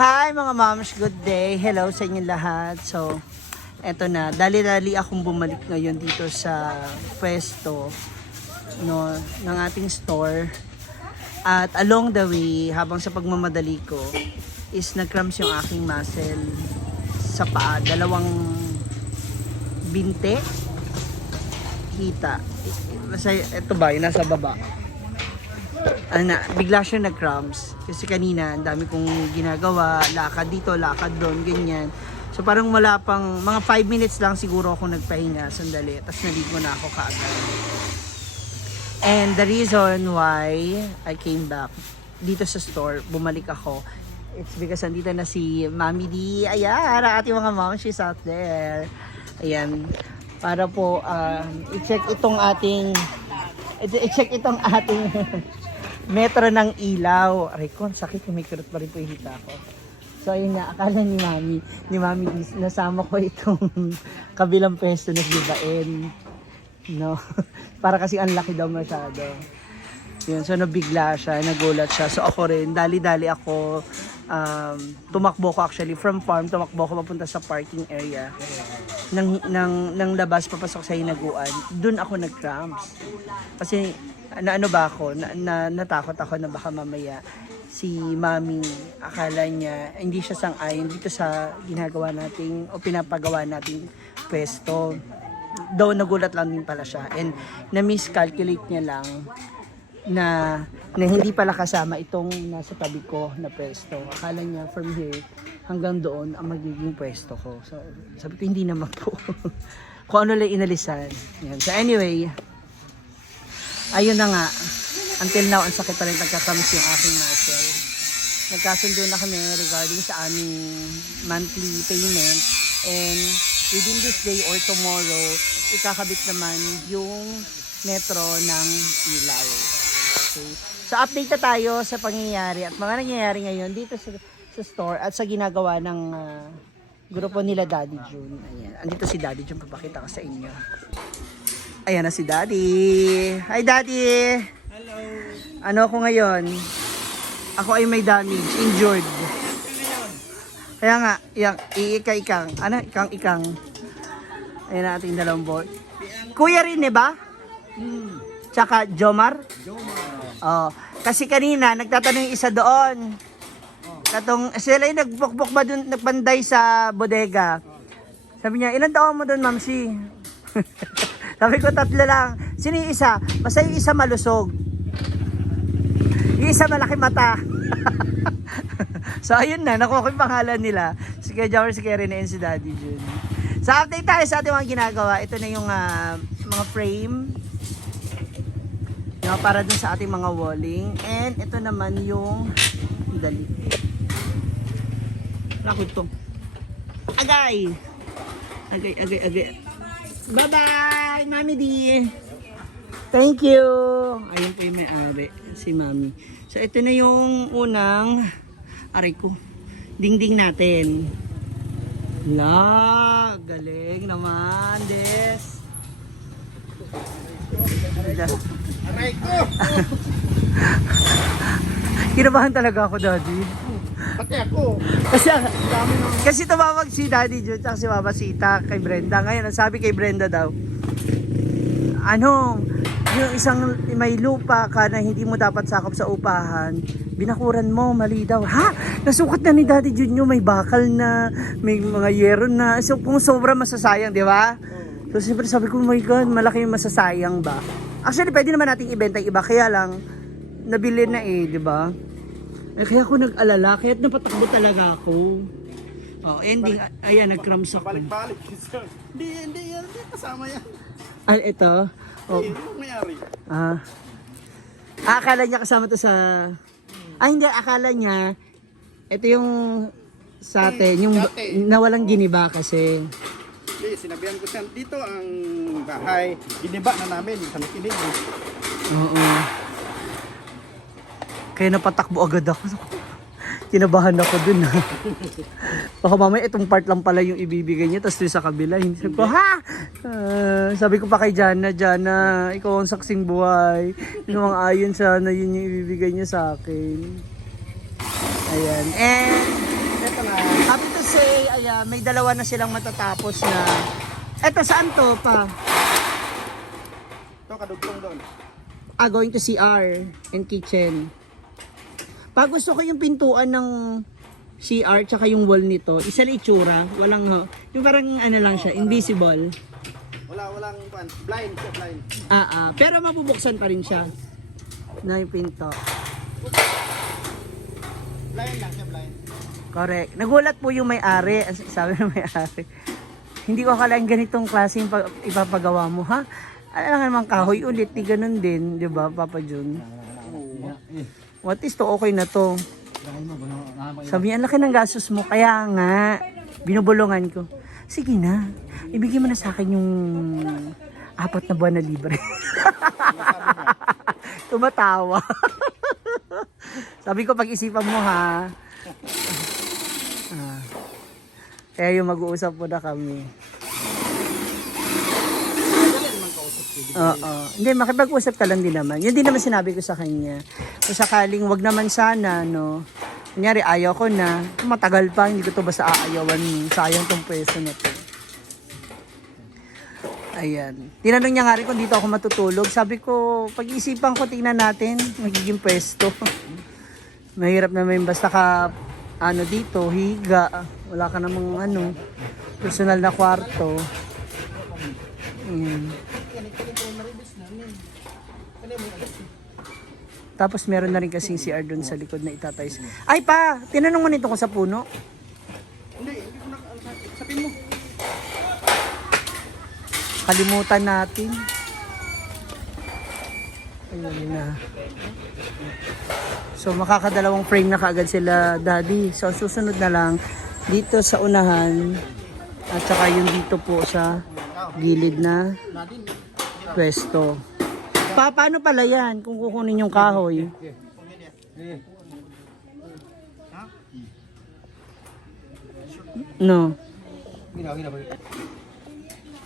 Hi mga moms, good day. Hello sa inyo lahat. So, eto na, dali-dali akong bumalik ngayon dito sa pwesto no, ng ating store. At along the way, habang sa pagmamadali ko, is nag-cramps yung aking muscle sa paa. Dalawang binte, hita. Basta ito ba, yung nasa baba. Bigla siya nag-cramps kasi kanina ang dami kong ginagawa, lakad dito, lakad doon, ganyan. So parang wala pang mga 5 minutes lang siguro ako nagpahinga sandali, tapos naligo na ako kaagad. And the reason why I came back dito sa store, bumalik ako, it's because andito na si Mami D. Ayan, ang ating mga mom, she's out there. Ayan, para po i-check itong ating metro ng ilaw. Aray ko, sakit, may kurot pa rin po yung hita ko. So ayun nga, akala ni Mami, nasama ko itong kabilang pwesto na gibain. No? Para kasi ang laki daw masyado. Yun, so nabigla siya, nagulat siya. So ako rin, dali-dali ako, tumakbo ko actually from farm, tumakbo ko papunta sa parking area. Nang labas, papasok sa hinaguan, dun ako nag-cramps. Kasi natakot ako na baka mamaya si Mami akala niya hindi siya sang-ayon dito sa ginagawa nating o pinapagawa nating pwesto. Though nagulat lang din pala siya and na-miscalculate niya lang na hindi pala kasama itong nasa tabi ko na pwesto. Akala niya from here hanggang doon ang magiging pwesto ko. So sabi ko hindi naman po. Kung ano lang inalisan. Yan. So anyway, ayun na nga, until now, ang sakit pa rin nagkakamis yung aking muscle. Nagkasundo na kami regarding sa aming monthly payment. And within this day or tomorrow, ikakabit naman yung metro ng ilaw. Okay. So update na tayo sa pangyayari at mga nangyayari ngayon dito sa store at sa ginagawa ng grupo nila Daddy June. Ayan. Andito si Daddy June, papakita ko sa inyo. Ayan na si Daddy. Hi Daddy! Hello! Ano ako ngayon? Ako ay may damage, injured. Kaya nga, ikang. Ano? Ikang. Ayan na ating dalawang boy. Kuya rin, ba? Tsaka Jomar? Oh, kasi kanina, nagtatanong yung isa doon. Sila yung nagbukbok ba dun, nagbanday sa bodega. Sabi niya, ilan taon mo doon, Mamsi? Sabi ko, 3 lang. Sino yung isa? Basta yung isa malusog. Yung isa malaki mata. So ayun na, nakuha ko yung pangalan nila. Si Kuya Jomar, si Kuya Rene, and si Daddy June. So update tayo sa ating mga ginagawa. Ito na yung mga frame. Para dun sa ating mga walling. And ito naman yung dali. Lakot to. Agay! Agay. Bye-bye, Mami D. Thank you. Ayun po yung may-ari, si Mami. So, ito na yung unang, aray ko, dingding natin. Galing naman, Des. Aray ko! Kinabahan talaga ako, Daddy. Pati ako. Kasi tumawag si Daddy June at si Mama Sita kay Brenda. Ngayon, ang sabi kay Brenda daw, yung isang may lupa ka na hindi mo dapat sakop sa upahan, binakuran mo, mali daw. Ha? Nasukat na ni Daddy June yung may bakal na, may mga yero na. So, kung sobra masasayang, di ba? So, siyempre sabi ko, oh my God, malaki yung masasayang ba? Actually, pwede naman nating ibenta iba, kaya lang, nabili na di ba? Kaya ako nag-alala, kaya napatakbo talaga ako. Oh, ending, ayan, nag-cramps ako. Balik-balik. Hindi kasama yan. Ito? Oh. Hindi may-ari. Akala niya kasama to sa... hindi, akala niya, ito yung sa atin, yung nawalang giniba kasi. Hindi, sinabihan ko siya, dito ang bahay, giniba na namin, sa makinig. Oo. Kaya napatakbo agad ako. Kinabahan ako dun. Baka mamaya itong part lang pala yung ibibigay niya, tapos doon sa kabila. Hindi sabi ko, ha? Sabi ko pa kay Jana, ikaw ang saksing buhay. Yung ang ayon sana, yun yung ibibigay niya sa akin. Ayan. And Kasi may dalawa na silang matatapos na. Eto, saan to pa? Ito, kadugtong doon. Going to CR and kitchen. Pag gusto ko yung pintuan ng CR tsaka yung wall nito, isa lang itsura, walang yung parang ano lang siya, invisible. Walang blind siya, blind. Pero mabubuksan pa rin siya na yung pinto. Blind lang siya, blind. Correct. Nagulat po yung may-ari, sabi ng may-ari. Hindi ko akalain ganitong klaseng ipapagawa mo, ha? Ano lang naman kahoy ulit, di ganun din, di ba, Papa Jun? What is to, okay na to. Sabi niya, ang laki ng gastos mo, kaya nga, binubulungan ko. Sige na, ibigay mo na sa akin yung 4 na buwan na libre. Tumatawa. Sabi ko, pag-isipan mo ha. Kaya yung mag-uusap po na kami. Oo. Hindi, makipag-usap ka lang din naman. Yun din naman sinabi ko sa kanya. Kung sakaling wag naman sana, no. Kunyari, ayaw ko na. Matagal pa, hindi ko to basta aayawan mo. Sayang tong pwesto na to. Ayan. Tinanong niya nga rin kung dito ako matutulog. Sabi ko, pag-isipan ko, tingnan natin. Magiging pwesto. Mahirap naman basta ka, dito, higa. Wala ka namang, personal na kwarto. Ayan. Tapos meron na rin kasing CR doon sa likod na itatay. Ay pa! Tinanong mo nito ko sa puno? Hindi ko na, sabihin mo. Kalimutan natin. Ayun na. So makakadalawang frame na kaagad sila, Daddy. So susunod na lang dito sa unahan at saka yung dito po sa gilid na pwesto. Paano pala yan kung kukunin yung kahoy? No.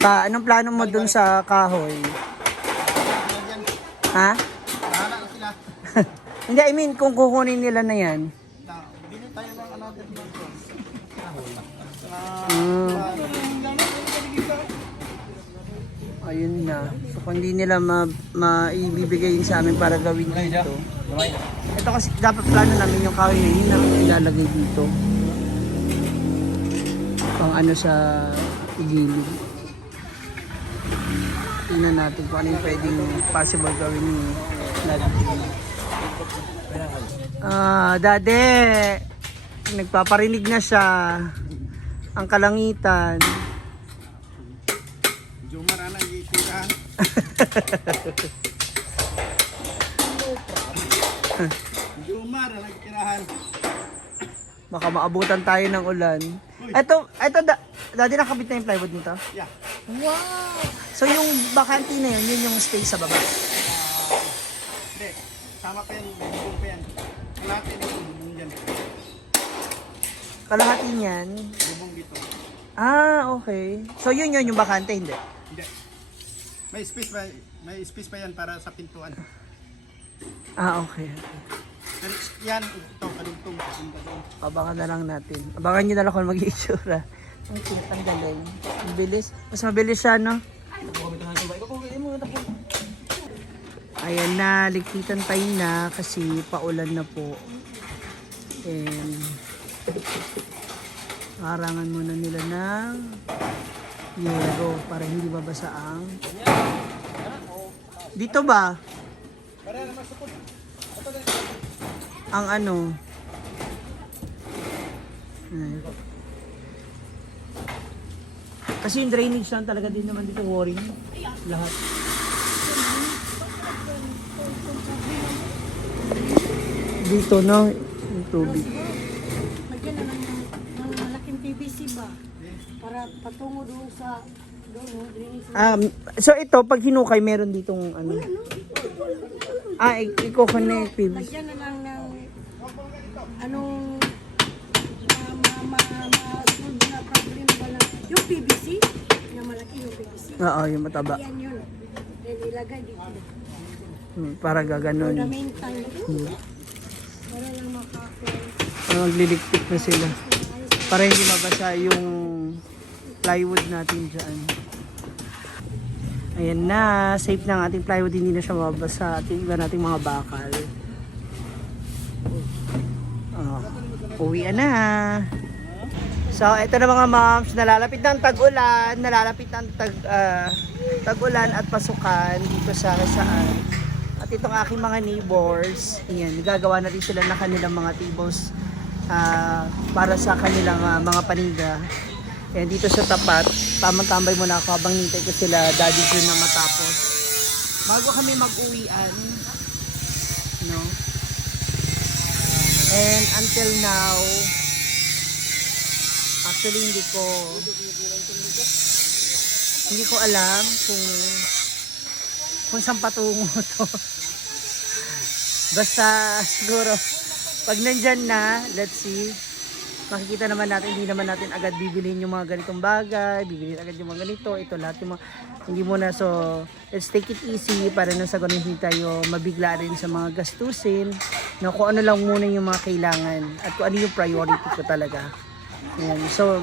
Anong plano mo dun sa kahoy? Ha? Bahala na sila. Hindi, I mean, kung kukunin nila na yan. Bili tayo ng another dito. Ayun na. So kung hindi nila maibibigay yun sa amin para gawin dito. Ito kasi dapat plano namin yung kahoy na yun na ilalagay dito. Pang sa gilid. Tingnan natin kung ano yung pwedeng possible gawin ni Dade. Nagpaparinig na siya. Ang kalangitan. Jomar anak gitirahan. Jomar anak gitirahan. Baka maabutan tayo ng ulan. Ito, Dade, nakabit na yung plywood nito? Yeah. Wow! So yung bakante na yun yung space sa baba? Hindi. Sama pa yan. Bubong pa yan. Kalahati na yung bubong dyan. Kalahati niyan? Bubong dito. Okay. So yun yung bakante, hindi? Hindi. May space pa yan para sa pintuan. Okay. Pero yan, ito, kadugtong. Abangan na lang natin. Abangan nyo na lang kung mag-iitsura. Ang cute, ang galing. Ang bilis. Mas mabilis siya, no? Ayan na, ligpitan tayo na kasi paulan na po. And harangan muna nila ng yero para hindi babasa ang... Dito ba? Ang kasi yung drainage lang talaga din naman dito worry lahat. Dito no, yung tubig. Lagyan na ng malaking PVC ba? Para patungo doon sa drainage. So ito, pag hinukay, meron ditong i-connect PVC. Lagyan na lang ng solve na problem wala. Yung PVC, na malaki yung PVC. Oo, yung mataba. Yan yun. Then ilagay dito. Para gaganon. Fundamental. Para lang makakuha. Magliligpit na sila. Ayos na para hindi mabasa yung plywood natin dyan. Ayan na, safe na ang ating plywood, hindi na siya mababasa. Tingnan natin mga bakal. Uwian na. So, ito na mga moms, nalalapit na ang tag-ulan, nalalapit na ang tag-ulan at pasukan dito sa saan. At itong aking mga neighbors, ayan, gagawa na rin sila ng kanilang mga tables para sa kanilang mga paninda. Ayan, dito sa tapat, tamang-tambay muna ako habang nintay ko sila daddy dun na matapos. Bago kami mag-uwian, no? And until now, actually hindi ko alam kung saan patungo to. Basta siguro pag nandyan na, let's see, makikita naman natin, hindi naman natin agad bibilhin yung mga ganitong bagay, bibilhin agad yung mga ganito, ito lahat yung mga, hindi muna. So let's take it easy para nang sa ganun hindi tayo mabigla rin sa mga gastusin, no, kung ano lang muna yung mga kailangan at kung ano yung priority ko talaga. Ayan. So,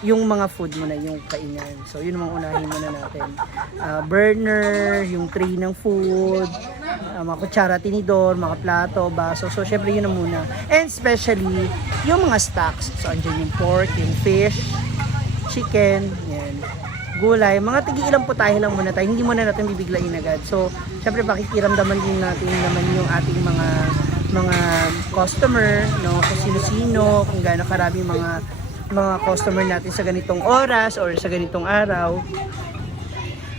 yung mga food muna, yung kainan. So, yun ang mga unahin muna natin. Burner, yung tray ng food, mga kutsara, tinidor, mga plato, baso. So, syempre yun na muna. And especially, yung mga stocks. So, andyan yung pork, yung fish, chicken, yan, gulay. Mga tigi-ilang putahe lang muna tayo. Hindi muna natin bibiglain agad. So, syempre, pakikiramdaman din natin naman yung ating mga customer, no, kung sino-sino, kung gaano karami mga customer natin sa ganitong oras or sa ganitong araw.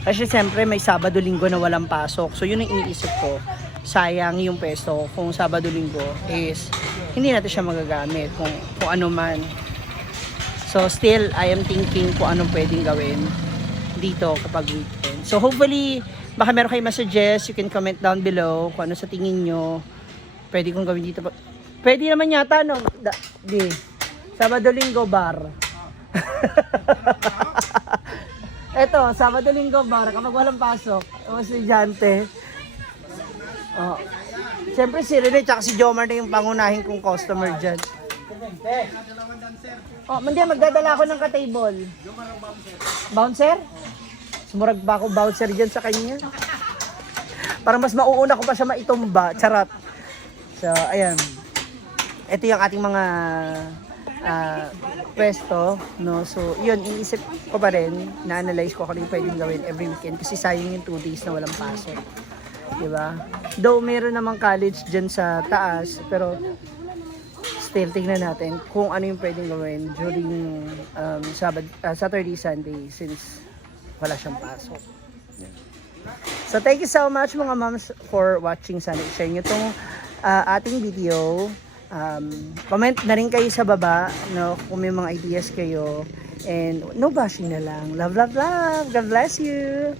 Kasi siyempre may Sabado-Linggo na walang pasok. So yun ang iniisip ko. Sayang yung peso kung Sabado-Linggo is hindi natin siya magagamit kung ano man. So still, I am thinking kung anong pwedeng gawin dito kapag weekend. So hopefully, baka meron kayo masuggest, you can comment down below kung ano sa tingin nyo pwede kong gawin dito. Pwede naman yata, no? Di. Sabado-Linggo bar. Eto, Sabado-Linggo bar. Kapag walang pasok, o estudyante. Oh. Siyempre si Rene tsaka si Jomar na yung pangunahin kong customer dyan. Oh, mandiyan, magdadala ako ng ka-table. Bouncer? Sumurag ba ako bouncer dyan sa kanya? Parang mas mauuna ko pa siya maitumba. Charot. So, ayan. Ito yung ating mga pwesto, no? So, yun, iisip ko pa rin, na-analyze ko kung ano yung pwedeng gawin every weekend kasi sayang yung 2 days na walang pasok. Diba? Though meron namang college dyan sa taas, pero still, tingnan natin kung ano yung pwedeng gawin during Saturday, Sunday since wala siyang pasok. So, thank you so much mga moms for watching. Sana i-share nyo itong ating video. Comment na rin kayo sa baba, no, kung may mga ideas kayo. And no bashing na lang. Love, love, love. God bless you.